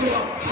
Thank you.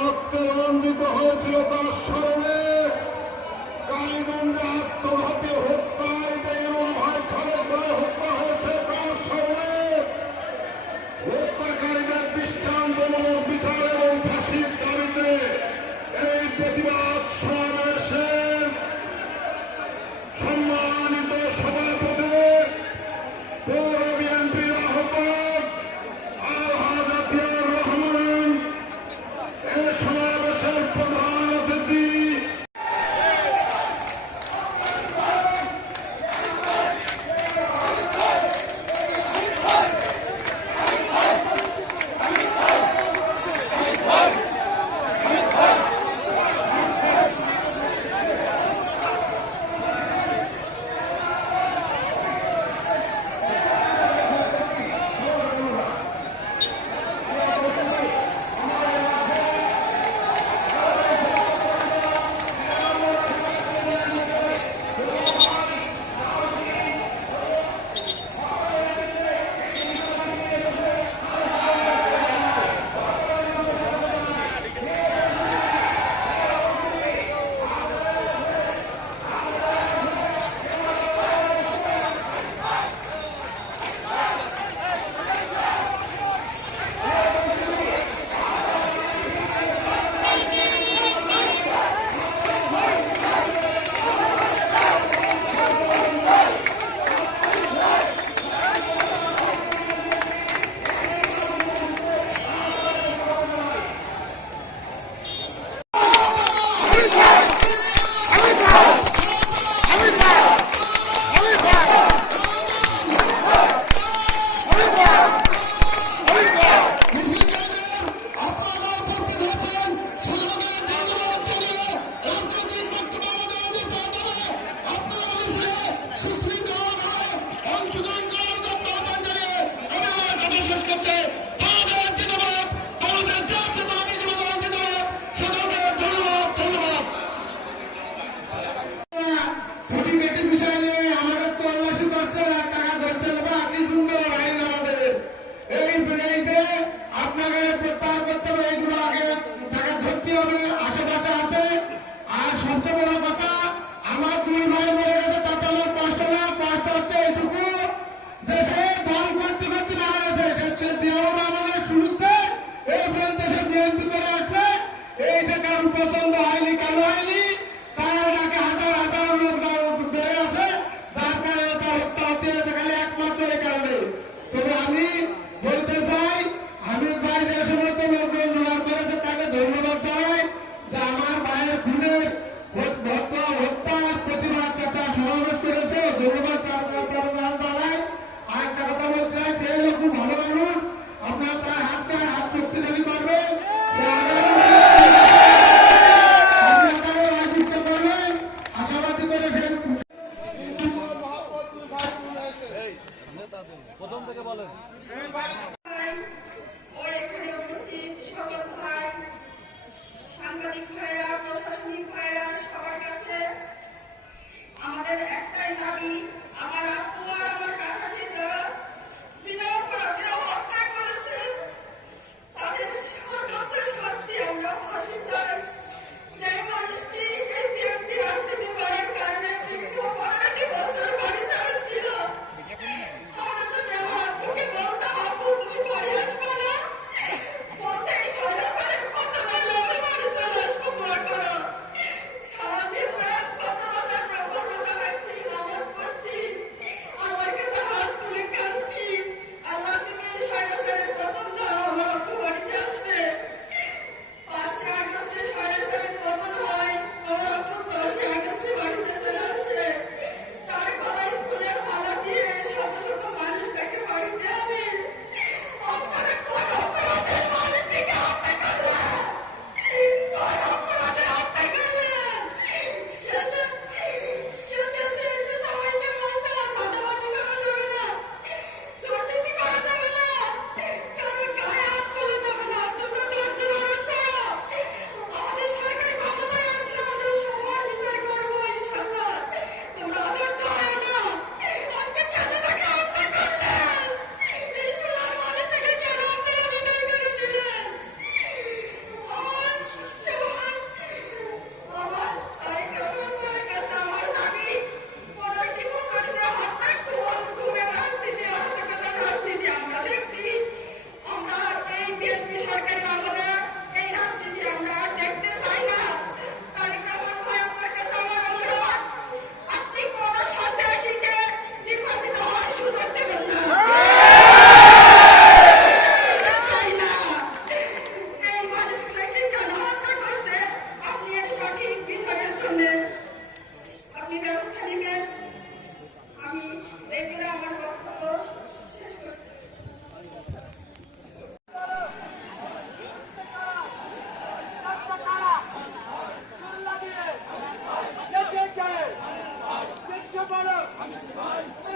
রক্তে রঞ্জিত হয়েছিল তার স্মরণে। কালীগঞ্জে আত্মঘাতী হত্যায় বেরুন ভাই খালেদ ভাই হত্যা হয়েছে তার স্মরণে। হত্যাকারীদের দৃষ্টান্তমূলক fight.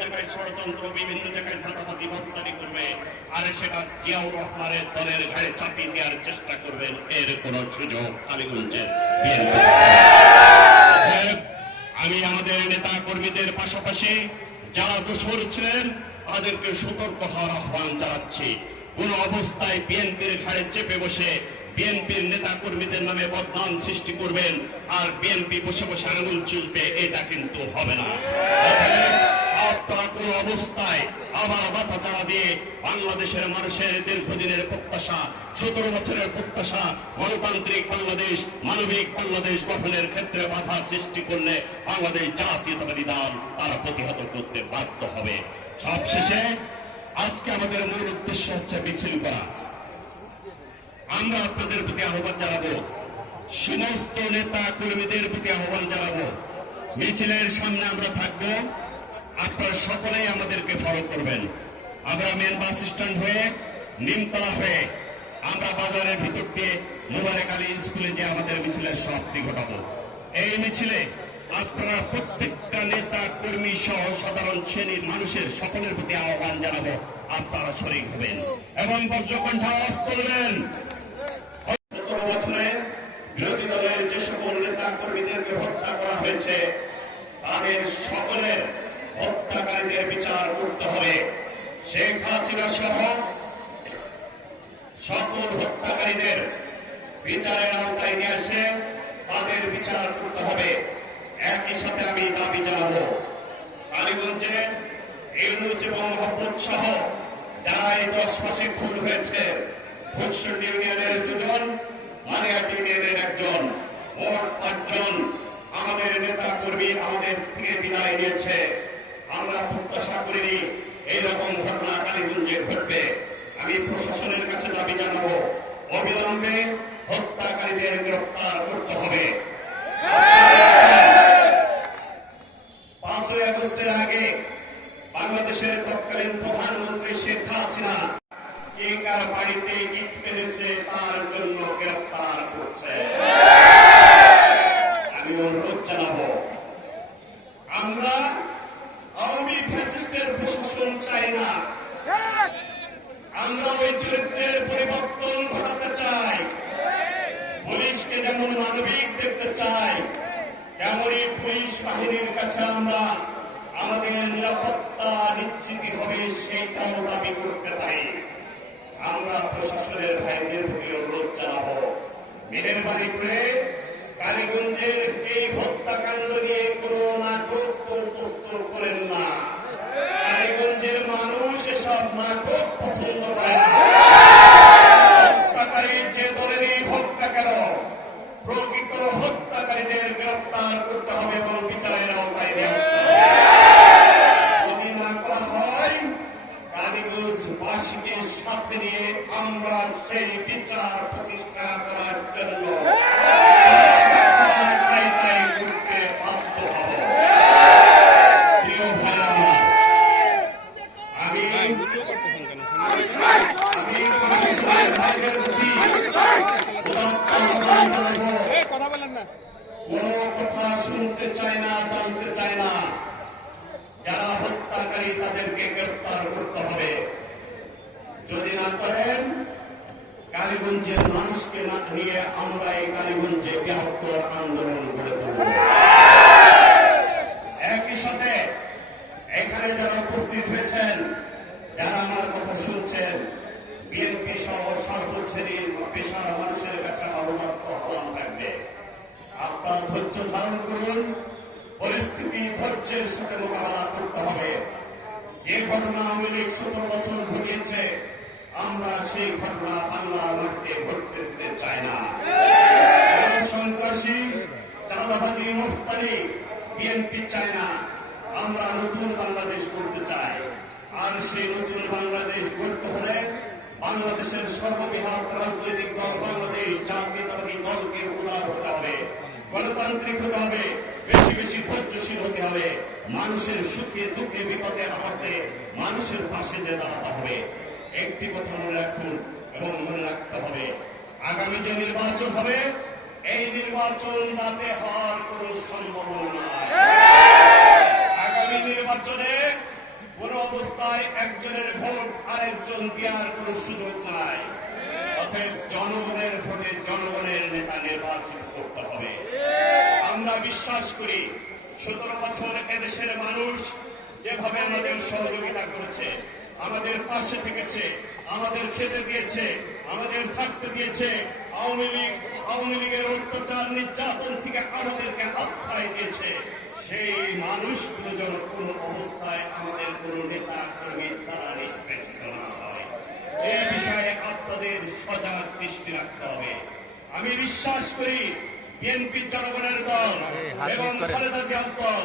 জায়গায় ষড়যন্ত্র বিভিন্ন জায়গায় করবে। আর সেটা জিয়াউর রহমানের দলের ঘাড়ে চাপিয়ে দেওয়ার চেষ্টা করবেন, এর কোন সুযোগ কালীগঞ্জের আমি আমাদের নেতা কর্মীদের পাশাপাশি যারা দোষর ছিলেন, তাদেরকে সতর্ক হওয়ার আহ্বান জানাচ্ছি। কোন অবস্থায় বিএনপির ঘাড়ে চেপে বসে বিএনপির নেতা কর্মীদের নামে বদনাম সৃষ্টি করবেন, আর বিএনপি বসে বসে আঙুল চুলবে, এটা কিন্তু হবে না। কোন অবস্থায় আবার মাথা চাড়া দিয়ে বাংলাদেশের মানুষের দীর্ঘদিনের প্রত্যাশা, সতেরো বছরের প্রত্যাশা, গণতান্ত্রিক বাংলাদেশ, মানবিক বাংলাদেশ গঠনের ক্ষেত্রে বাধা সৃষ্টি করলে বাংলাদেশ জাতীয়তাবাদী তার প্রতিহত করতে বাধ্য হবে। সবশেষে আজকে আমাদের মূল উদ্দেশ্য হচ্ছে মিছিল করা। আমরা আপনাদের প্রতি আহ্বান জানাব, সমস্ত নেতা কর্মীদের প্রতি আহ্বান জানাব। মিছিলের সামনে আমরা থাকব। আপনারা সকলেই আমাদেরকে ফলো করবেন। আমরা মেন বাস স্ট্যান্ড হয়ে, নিমতলা হয়ে আমরা বাজারের ভিতর দিয়ে মোবারক আলী স্কুলে যে আমাদের মিছিলের সমাপ্তি ঘটাবো। এই মিছিলে আপনারা প্রত্যেকটা নেতা, কর্মী সহ সাধারণ শ্রেণির মানুষের সকলের প্রতি আহ্বান জানাব, আপনারা শরিক হবেন এবং বজ্রকণ্ঠ আওয়াজ করবেন বছরে বিরোধী দলের যে সকল নেতা, কর্মীদেরকে হত্যা করা হয়েছে, তাদের সকলের হত্যাকারীদের বিচার করতে হবে। শেখ হাসিনা সহ সকল হত্যাকারীদের বিচারের আওতায় নিয়ে এসে তাদের বিচার করতে হবে। একই সাথে আমি দাবি জানাব কালীগঞ্জে ইউনুস এবং মোহাম্মদ সহ যারা এই দশ মাসে খুন হয়েছে ভুটসুর ইউনিয়নের দুজন, মালিয়াট ইউনিয়নের একজন, মোট পাঁচজন আমাদের নেতা কর্মী আমাদের থেকে বিদায় নিয়েছে। আমরা প্রত্যাশা করিনি এইরকম ঘটনা কালীগঞ্জে ঘটবে। আমি প্রশাসনের কাছে দাবি জানাব, অবিলম্বে হত্যাকারীদের গ্রেপ্তার করতে হবে। পাঁচই আগস্টের আগে বাংলাদেশের তৎকালীন প্রধানমন্ত্রী শেখ হাসিনা কে কার বাড়িতে ইট মেরেছে তার জন্য গ্রেপ্তার করছে আমি অনুরোধ জানাব আমরা আওয়ামী ফ্যাসিস্টের প্রশাসন চাই না আমরা ওই চরিত্রের পরিবর্তন ঘটাতে চাই পুলিশকে যেমন মানবিক দেখতে চাই তেমনই পুলিশ বাহিনীর কাছে আমরা আমাদের নিরাপত্তা নিশ্চিত হবে সেইটাও দাবি করতে পারি আমরা প্রশাসনের ভাইদের প্রতি অনুরোধ জানাব মিনের বাড়ি করে কালীগঞ্জের এই হত্যাকাণ্ড নিয়ে কোন নাটক কন্তস্থ করেন না মানুষ এসব নাটক পছন্দ করে না হত্যাকারী যে দলেরই হোক না কেন প্রকৃত হত্যাকারীদের গ্রেফতার করতে হবে এবং বিচারের আওতায় নিয়ে আসতে হবে যদি না করা হয় কালীগঞ্জ বাসীকে সাথে নিয়ে আমরা সেই বিচার প্রতিষ্ঠা করার জন্য কায়দায় করতে বাধ্য হব প্রিয় ভাইরা আমার, আমি আমি প্রশাসনের ভাইদের প্রতি উদাত্ত আহ্বান জানাব কথা বলেন না কোন কথা শুনতে চায় না, জানতে চায় না। যারা হত্যাকারী তাদেরকে গ্রেফতার করতে হবে। যদি না করেন, কালীগঞ্জের মানুষকে না নিয়ে আমরা এই কালীগঞ্জে বৃহত্তর আন্দোলন গড়ে একই সাথে এখানে যারা উপস্থিত হয়েছেন, যারা আমার কথা শুনছেন, বিএনপি সহ সর্বশ্রেণীর পেশার মানুষের কাছে আহ্বান আহ্বান থাকবে। আপনার ধৈর্য ধারণ করুন, পরিস্থিতি ধৈর্যের সাথে মোকাবেলা করতে হবে। যে ঘটনা আওয়ামী লীগ সতেরো বছর ঘটিয়েছে, আমরা সেই ঘটনা বাংলার মাটিতে ঘটতে দিতে চাই না। সন্ত্রাসী, চাঁদাবাজি মস্তানি বিএনপি চায় না। আমরা নতুন বাংলাদেশ করতে চাই। আর সেই নতুন বাংলাদেশ গড়তে হলে বাংলাদেশের সর্ববৃহৎ রাজনৈতিক দল, বাংলাদেশ জাতীয়তাবাদী দলকে উদার হতে হবে। গণতান্ত্রিক হতে হবে বেশি বেশি ধৈর্যশীল হতে হবে। মানুষের সুখে দুঃখে বিপদে আপদে মানুষের পাশে যে দাঁড়াতে হবে। একটি কথা মনে রাখুন এবং মনে রাখতে হবে, আগামী যে নির্বাচন হবে, এই নির্বাচন রাতে হওয়ার কোন সম্ভাবনা আগামী নির্বাচনে কোন অবস্থায় একজনের ভোট আরেকজন দেওয়ার কোন সুযোগ নাই। অতএব জনগণের ভোটে জনগণের নেতা নির্বাচিত করতে হবে। আমরা বিশ্বাস করি, সতেরো বছর এদেশের মানুষ যেভাবে আমাদের সহযোগিতা করেছে, আমাদের পাশে থেকেছে, আমাদের খেতে দিয়েছে, আমাদের থাকতে দিয়েছে, আওয়ামী লীগ, আওয়ামী লীগের অত্যাচার নির্যাতন থেকে আমাদেরকে আশ্রয় দিয়েছে, সেই মানুষগুলো যেন কোন অবস্থায় আমাদের কোন নেতা কর্মীর দ্বারা নিষ্পেষিত না হয়। এই বিষয়ে আপনাদের সজাগ দৃষ্টি রাখতে হবে। আমি বিশ্বাস করি বিএনপি জনগণের দল এবং খালেদা জিয়ার দল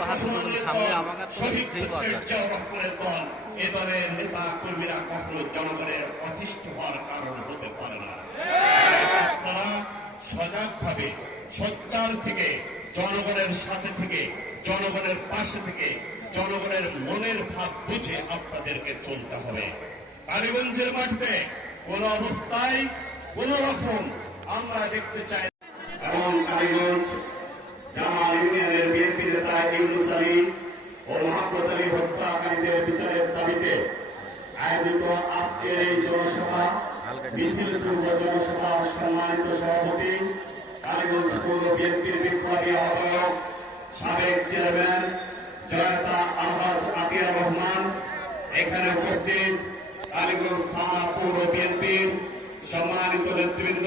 রহমানের দল শহীদ প্রেসিডেন্ট। রহমানের দল এ দলের নেতা কর্মীরা কখনো জনগণের অতিষ্ঠ হওয়ার কারণ হতে পারে না। আপনারা সজাগভাবে সোচ্চার থেকে জনগণের সাথে থেকে জনগণের পাশে থেকে জনগণের মনের ভাব বুঝে আপনাদেরকে চলতে হবে। কালীগঞ্জের মাটিতে কোন অবস্থায় কোন রকম আমরা দেখতে চাই কালীগঞ্জ জামাল ইউনিয়নের বিএনপি নেতা ইউনুস আলী ও মোহাম্মদ আলী হত্যাকারীদের বিচারের দাবিতে আয়োজিত আজকের এই জনসভা, মিছিল পূর্ব জনসভা সম্মানিত সভাপতি কালীগঞ্জ পৌর বিএনপির বিপ্লবী আহ্বায়ক, সাবেক চেয়ারম্যান জয়তা আলহাজ আতিয়া রহমান। এখানে উপস্থিত কালীগঞ্জ থানা পৌর বিএনপির সম্মানিত নেতৃবৃন্দ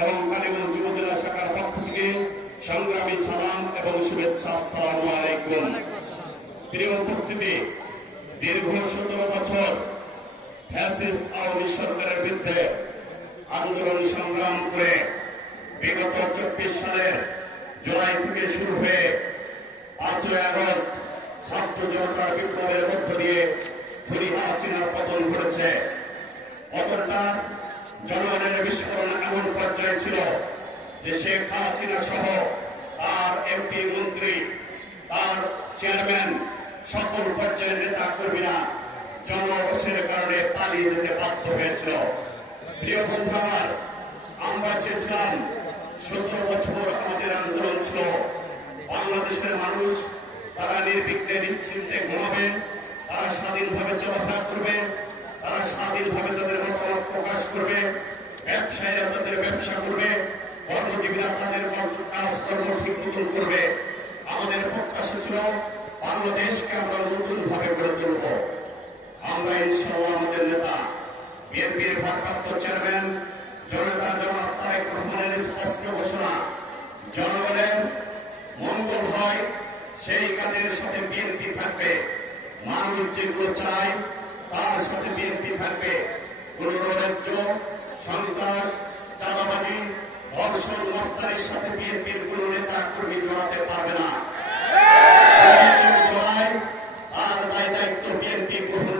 এবং কালীগঞ্জ উপজেলা শাখার পক্ষ থেকে সংগ্রামী সালাম এবং শুভেচ্ছা, আসসালামু আলাইকুম। প্রিয় উপস্থিতি, দীর্ঘ সতেরো বছর সরকারের বিরুদ্ধে আন্দোলন সংগ্রাম করে বিগত চব্বিশ সালের জুলাই থেকে শুরু হয়ে পাঁচই আগস্ট ছাত্র জনতার বিপ্লবের মধ্য দিয়ে খুনি হাসিনার পতন ঘটেছে। পতনটা জনগণের বিস্ফোরণ এমন পর্যায়ে ছিল যে শেখ হাসিনা সহ তার এমপি মন্ত্রী, তার চেয়ারম্যান সকল পর্যায়ের নেতা কর্মীরা জনরোষের কারণে পালিয়ে যেতে বাধ্য হয়েছিল। প্রিয় বন্ধু আমার, আমরা চেয়েছিলাম সতেরো বছর আমাদের আন্দোলন ছিল। বাংলাদেশের মানুষ তারা নির্বিঘ্নে নিশ্চিন্তে ঘুমাবে, তারা স্বাধীনভাবে চলাফেরা করবে, তারা স্বাধীনভাবে তাদের মতামত প্রকাশ করবে ব্যবসায়ীরা তাদের ব্যবসা করবে কর্মজীবীরা তাদের কর্ম- কাজকর্ম ঠিক মতন করবে। আমাদের প্রত্যাশা ছিল বাংলাদেশকে আমরা নতুন ভাবে গড়ে তুলব। আমরা ইনশাআল্লাহ আমাদের নেতা, বিএনপির ভারপ্রাপ্ত চেয়ারম্যান জনতা জনাব তারেক রহমানের স্পষ্ট ঘোষণা, জনগণের মঙ্গল হয়, সেই কাজের সাথে বিএনপি থাকবে, মানুষ যেগুলো চায় তার সাথে বিএনপি থাকবে। কোন রাজ্য, সন্ত্রাস চাঁদাবাজি ধর্ষণ মস্তারের সাথে বিএনপির কোন নেতা কর্মী জড়াতে পারবে না। তার দায় দায়িত্ব বিএনপি গ্রহণ